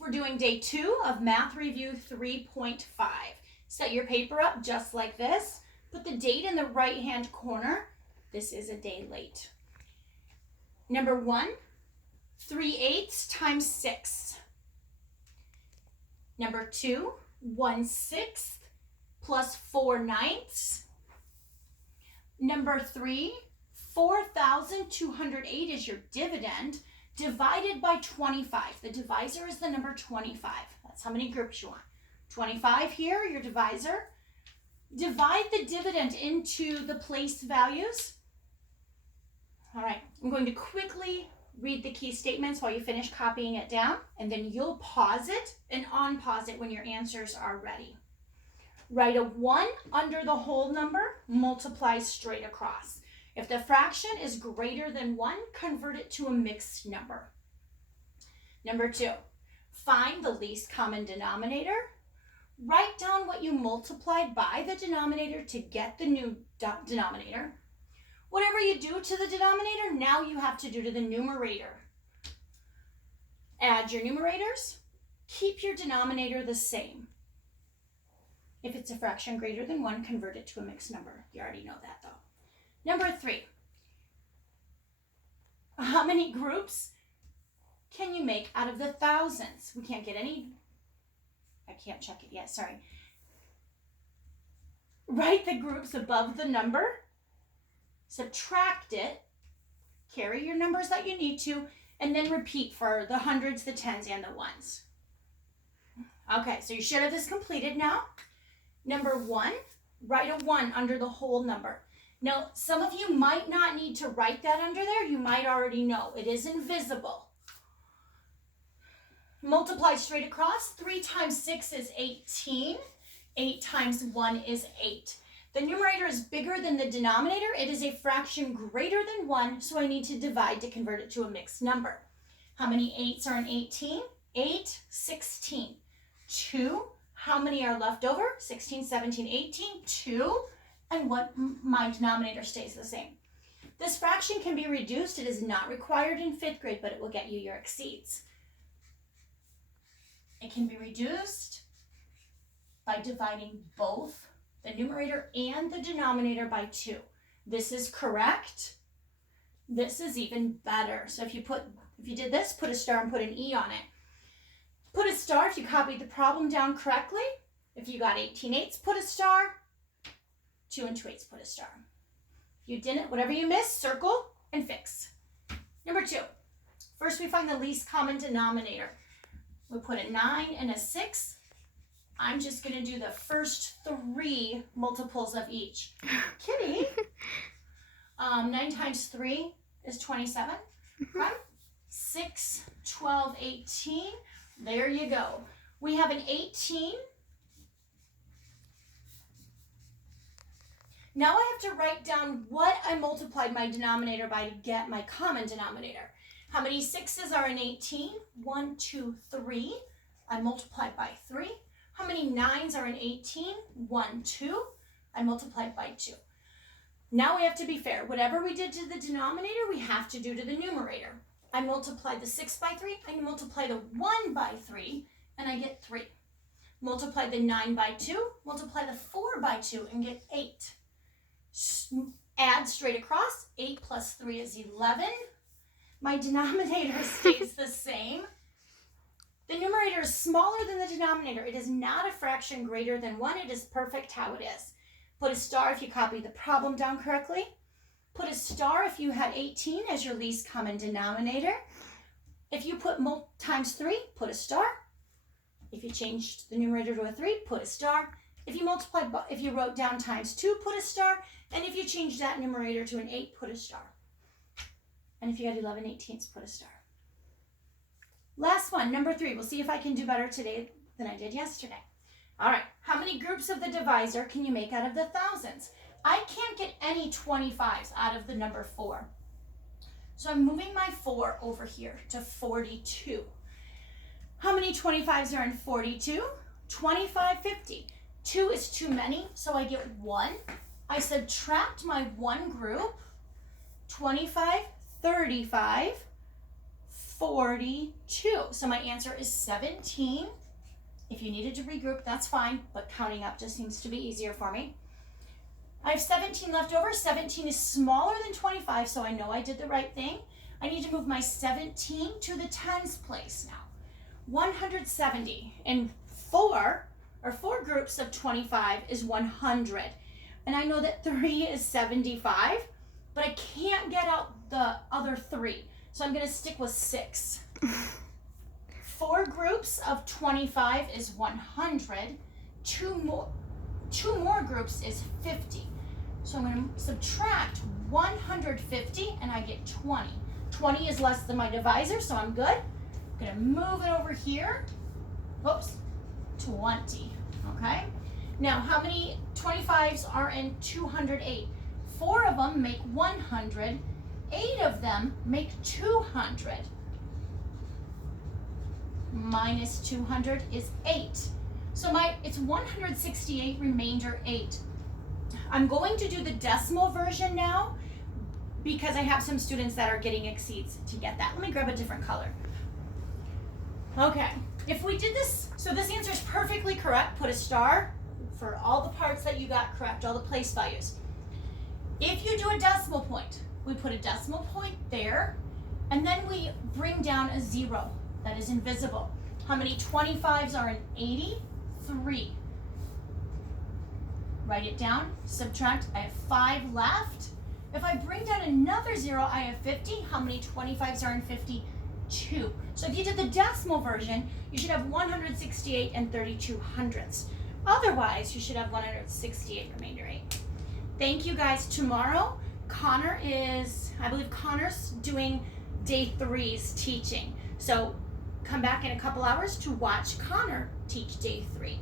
We're doing day 2 of Math Review 3.5. Set your paper up just like this. Put the date in the right-hand corner. This is a day late. Number 1, 3/8 times 6. Number 2, 1/6 plus 4/9. Number 3, 4,208 is your dividend, divided by 25. The divisor is the number 25. That's how many groups you want. 25 here, your divisor. Divide the dividend into the place values. All right, I'm going to quickly read the key statements while you finish copying it down, and then you'll pause it and unpause it when your answers are ready. Write a 1 under the whole number, multiply straight across. If the fraction is greater than 1, convert it to a mixed number. Number 2, find the least common denominator. Write down what you multiplied by the denominator to get the new denominator. Whatever you do to the denominator, now you have to do to the numerator. Add your numerators. Keep your denominator the same. If it's a fraction greater than 1, convert it to a mixed number. You already know that though. Number 3, how many groups can you make out of the thousands? We can't get any, I can't check it yet, sorry. Write the groups above the number, subtract it, carry your numbers that you need to, and then repeat for the hundreds, the tens, and the ones. Okay, so you should have this completed now. Number 1, write a 1 under the whole number. Now, some of you might not need to write that under there. You might already know. It is invisible. Multiply straight across. 3 times 6 is 18. 8 times 1 is 8. The numerator is bigger than the denominator. It is a fraction greater than 1, so I need to divide to convert it to a mixed number. How many 8s are in 18? 8, 16. 2. How many are left over? 16, 17, 18. 2. And what my denominator stays the same. This fraction can be reduced. It is not required in 5th grade, but it will get you your exceeds. It can be reduced by dividing both the numerator and the denominator by 2. This is correct. This is even better. So if you did this, put a star and put an E on it. Put a star if you copied the problem down correctly. If you got 18/8, put a star. 2 and 2/8, put a star. If you didn't, whatever you missed, circle and fix. Number 2, first we find the least common denominator. We put a 9 and a 6. I'm just going to do the first 3 multiples of each. Kitty, 9 times 3 is 27. Okay. 6, 12, 18. There you go. We have an 18. Now I have to write down what I multiplied my denominator by to get my common denominator. How many 6s are in 18? 1, 2, 3. I multiplied by 3. How many 9s are in 18? 1, 2. I multiplied by 2. Now we have to be fair. Whatever we did to the denominator, we have to do to the numerator. I multiplied the 6 by 3. I multiply the 1 by 3, and I get 3. Multiply the 9 by 2. Multiply the 4 by 2, and get 8. Add straight across. 8 plus 3 is 11. My denominator stays the same. The numerator is smaller than the denominator. It is not a fraction greater than 1. It is perfect how it is. Put a star if you copied the problem down correctly. Put a star if you had 18 as your least common denominator. If you put times 3, put a star. If you changed the numerator to a 3, put a star. If you wrote down times 2, put a star. And if you changed that numerator to an 8, put a star. And if you had 11/18, put a star. Last one, number 3. We'll see if I can do better today than I did yesterday. All right, how many groups of the divisor can you make out of the thousands? I can't get any 25s out of the number 4. So I'm moving my 4 over here to 42. How many 25s are in 42? 25, 50. 2 is too many, so I get 1. I subtract my 1 group, 25, 35, 42. So my answer is 17. If you needed to regroup, that's fine, but counting up just seems to be easier for me. I have 17 left over. 17 is smaller than 25, so I know I did the right thing. I need to move my 17 to the tens place now. 170, and four groups of 25 is 100. And I know that 3 is 75, but I can't get out the other 3. So I'm going to stick with 6. 4 groups of 25 is 100. Two more groups is 50. So I'm going to subtract 150 and I get 20. 20 is less than my divisor, so I'm good. I'm going to move it over here. Whoops, 20. Okay. Now, how many 25s are in 208? 4 of them make 100. 8 of them make 200. Minus 200 is 8. So it's 168, remainder 8. I'm going to do the decimal version now because I have some students that are getting exceeds to get that. Let me grab a different color. Okay, if we did this, so this answer is perfectly correct. Put a star for all the parts that you got correct, all the place values. If you do a decimal point, we put a decimal point there, and then we bring down a 0 that is invisible. How many 25s are in 80? 3. Write it down, subtract, I have 5 left. If I bring down another 0, I have 50. How many 25s are in 50? 2. So if you did the decimal version, you should have 168 and 32 hundredths. Otherwise, you should have 168 remainder 8. Thank you guys. Tomorrow, I believe Connor's doing day 3's teaching. So come back in a couple hours to watch Connor teach day 3.